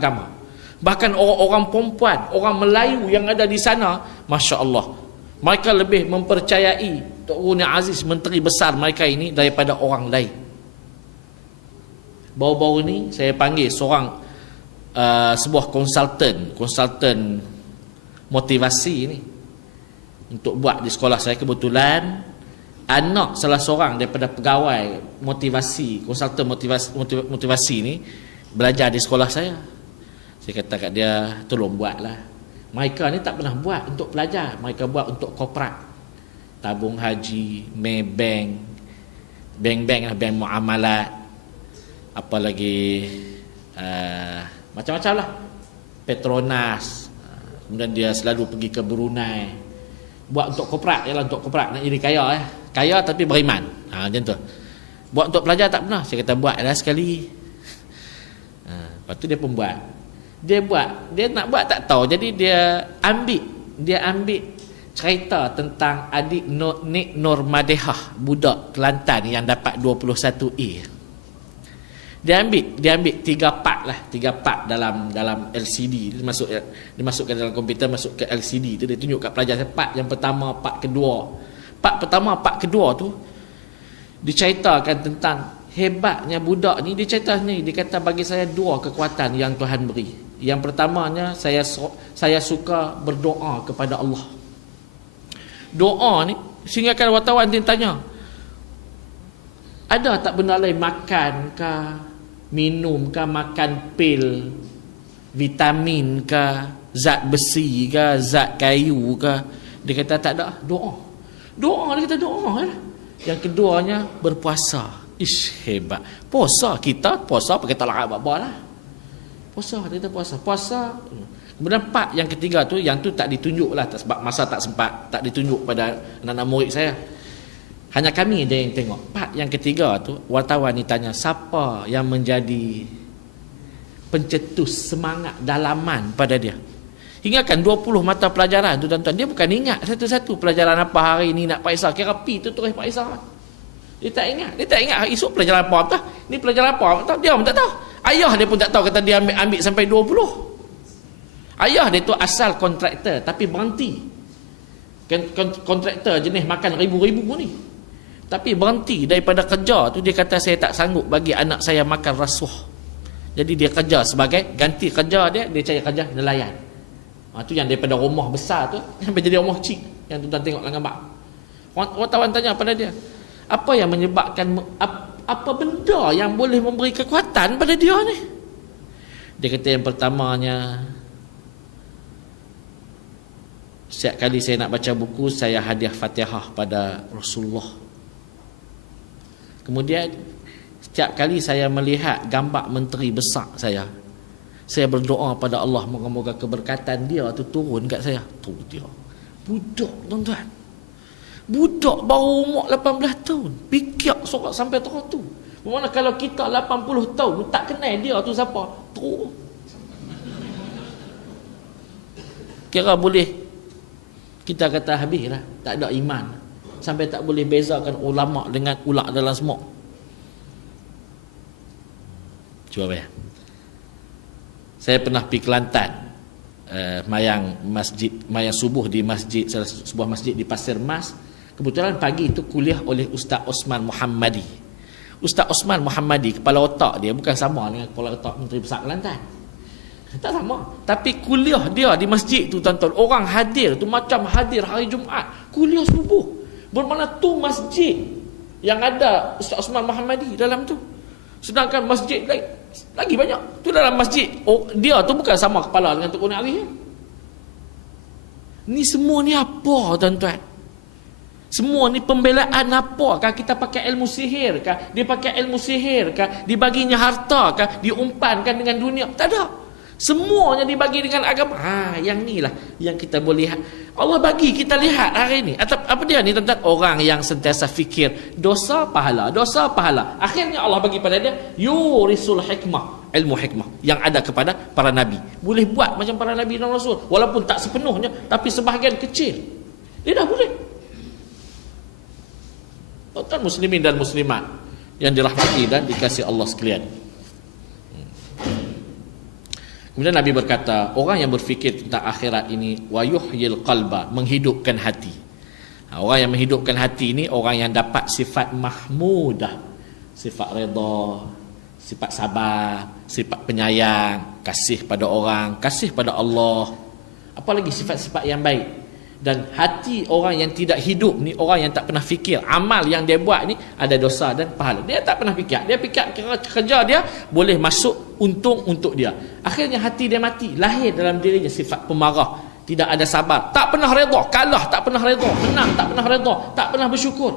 agama. Bahkan orang-orang perempuan, orang Melayu yang ada di sana, Masya Allah, mereka lebih mempercayai Tok Guru Aziz, menteri besar mereka ini, daripada orang lain. Baru-baru ni saya panggil sebuah konsultan motivasi ni untuk buat di sekolah saya. Kebetulan anak salah seorang daripada pegawai konsultan motivasi ni belajar di sekolah saya. Saya kata kat dia, tolong buatlah. Mereka ni tak pernah buat untuk pelajar, mereka buat untuk korporat. Tabung haji, Maybank, bank muamalat, apa lagi, macam-macam lah, Petronas. Kemudian dia selalu pergi ke Brunei, buat untuk korporat. Ialah untuk korporat, nak jadi kaya kaya tapi beriman, macam tu. Buat untuk pelajar tak pernah. Saya kata buatlah sekali. Lepas tu dia pun buat. Dia nak buat tak tahu. Jadi dia ambil cerita tentang adik Nik Nur Madehah, budak Kelantan yang dapat 21A. Dia ambil 3 part dalam LCD. Dia masukkan dalam komputer, masuk ke LCD tu, dia tunjuk kat pelajar part yang pertama, part kedua. Part pertama, part kedua tu diceritakan tentang hebatnya budak ni. Dia cerita ni, dia kata bagi saya 2 kekuatan yang Tuhan beri. Yang pertamanya, saya suka berdoa kepada Allah. Doa ni, sehingga kan wartawan dia tanya, ada tak benda lain, makan ke, minum ke, makan pil, vitamin ke, zat besi ke, zat kayu ke? Dia kata tak ada, doa. Dia kata doa lah. Yang keduanya, berpuasa. Ish, hebat. Puasa pakai talak apa lah. Puasa. Kemudian part yang ketiga tu, yang tu tak ditunjuk lah, sebab masa tak sempat, tak ditunjuk pada anak-anak murid saya. Hanya kami je yang tengok. Part yang ketiga tu, wartawan ni tanya, siapa yang menjadi pencetus semangat dalaman pada dia? Hinggakan 20 mata pelajaran tu, tuan-tuan, dia bukan ingat satu-satu pelajaran apa hari ni nak Pak kira pi tu terus Pak Isa. Dia tak ingat esok pelajaran apa tak? Ni pelajaran apa tak? Dia pun tak tahu. Ayah dia pun tak tahu, kata dia ambil sampai 20. Ayah dia tu asal kontraktor tapi berhenti. Kontraktor jenis makan ribu-ribu ni. Tapi berhenti daripada kerja tu. Dia kata saya tak sanggup bagi anak saya makan rasuah. Jadi dia kerja sebagai ganti kerja dia cari kerja nelayan. Tu yang daripada rumah besar tu sampai jadi rumah kecil yang tuan tengok dalam gambar. Wartawan tanya pada dia, apa yang menyebabkan, apa benda yang boleh memberi kekuatan pada dia ni? Dia kata yang pertamanya, setiap kali saya nak baca buku, saya hadiah Fatihah pada Rasulullah. Kemudian setiap kali saya melihat gambar menteri besar saya berdoa pada Allah, moga-moga keberkatan dia tu turun kat saya. Tu dia budak, tuan-tuan, budak baru umur 18 tahun fikir sorak sampai tahap tu. Bermakna kalau kita 80 tahun tak kenal dia tu siapa, tu kira boleh kita kata habis lah, tak ada iman, sampai tak boleh bezakan ulama dengan ulak dalam semok. Cuba bayar. Saya pernah pergi Kelantan, mayang subuh di masjid, sebuah masjid di Pasir Mas. Kebetulan pagi itu kuliah oleh Ustaz Osman Muhammadi. Ustaz Osman Muhammadi, kepala otak dia bukan sama dengan kepala otak Menteri Besar Kelantan. Tak sama. Tapi kuliah dia di masjid tu, tuan-tuan, orang hadir tu macam hadir hari Jumaat, kuliah subuh. Bermakna tu masjid yang ada Ustaz Osman Muhammadi dalam tu. Sedangkan masjid lagi banyak. Tu dalam masjid, dia tu bukan sama kepala dengan Tok Guru Arif. Ni semua ni apa, tuan-tuan? Semua ni pembelaan apakah? Kita pakai ilmu sihir kah? Dia pakai ilmu sihir kah? Dibaginya harta kah? Diumpankan dengan dunia? Tak ada. Semuanya dibagi dengan agama. Yang ni lah yang kita boleh lihat. Allah bagi kita lihat hari ni. Apa dia ni, tuan-tuan? Orang yang sentiasa fikir dosa pahala, dosa pahala. Akhirnya Allah bagi pada dia yurisul hikmah, ilmu hikmah yang ada kepada para nabi. Boleh buat macam para nabi dan rasul, walaupun tak sepenuhnya, tapi sebahagian kecil. Dia dah boleh. Tuan-tuan muslimin dan muslimat yang dirahmati dan dikasihi Allah sekalian. Kemudian Nabi berkata, orang yang berfikir tentang akhirat ini wa yuhyil qalba, menghidupkan hati. Orang yang menghidupkan hati ini orang yang dapat sifat mahmudah, sifat redha, sifat sabar, sifat penyayang, kasih pada orang, kasih pada Allah, apalagi sifat-sifat yang baik. Dan hati orang yang tidak hidup ni, orang yang tak pernah fikir amal yang dia buat ni ada dosa dan pahala, dia tak pernah fikir. Dia fikir kerja dia boleh masuk untung untuk dia, akhirnya hati dia mati. Lahir dalam dirinya sifat pemarah, tidak ada sabar, tak pernah redha, kalah tak pernah redha, menang tak pernah redha, tak pernah bersyukur,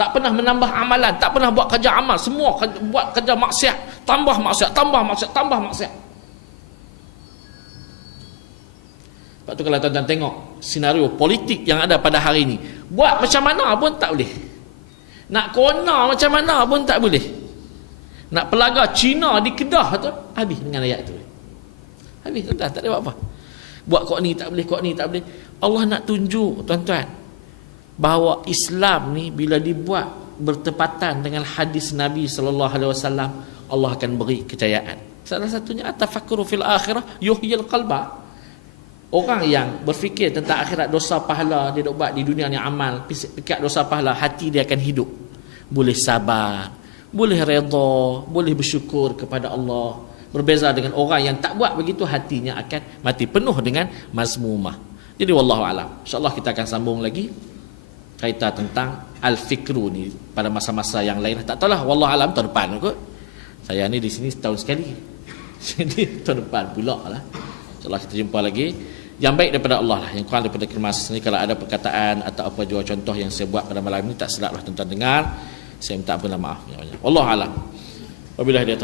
tak pernah menambah amalan, tak pernah buat kerja amal, semua buat kerja maksiat, tambah maksiat, tambah maksiat, tambah maksiat. Sebab tu kalau tuan-tuan tengok senario politik yang ada pada hari ini, buat macam mana pun tak boleh, nak kona macam mana pun tak boleh, nak pelaga Cina di Kedah tu habis dengan ayat tu, habis tuan-tuan, tak ada buat apa. Buat kok ni tak boleh, kok ni tak boleh. Allah nak tunjuk tuan-tuan bahawa Islam ni bila dibuat bertepatan dengan hadis Nabi SAW, Allah akan beri kejayaan. Salah satunya at-tafakkuru fil akhirah yuhyil qalba. Orang yang berfikir tentang akhirat, dosa pahala dia dok buat di dunia ni amal, fikir dosa pahala, hati dia akan hidup, boleh sabar, boleh redha, boleh bersyukur kepada Allah. Berbeza dengan orang yang tak buat begitu, hatinya akan mati penuh dengan mazmumah. Jadi wallahu alam. Insya-Allah kita akan sambung lagi kaitan tentang al-fikru ni pada masa-masa yang lain. Tak tahulah, wallahu alam tahun depan kot. Saya ni di sini setahun sekali. Jadi tahun depan pula lah. InsyaAllah kita jumpa lagi. Yang baik daripada Allah lah, yang kurang daripada kermas ni. Kalau ada perkataan atau apa jua contoh yang saya buat pada malam ni tak sedaplah tuan-tuan dengar, saya minta ampun dan maaf. Wallahu alam. Wabillahi